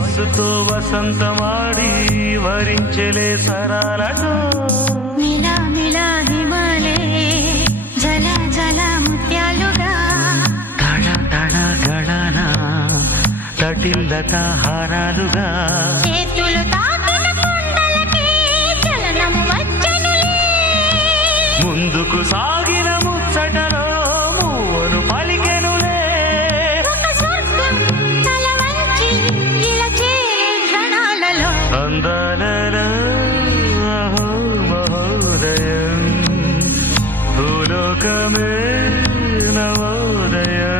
వయస్సుతో వసంతమాడి వరించలే సరాలతో మిలా మిలా హిమాలే జల జల ముత్యాలుగా తడ తడ గళన తటిల్లత హారాలుగా చేతులు తాకిన కొండలకే చలనం వచ్చనులే ముందుకు సాగిన ముచ్చటలో మూవను పలికెనులే ఒక స్వర్గం తల వంచి ఇలా చేరే క్షణాలలో అందాలలో అహో మహోదయం భూలోకమే నవోదయం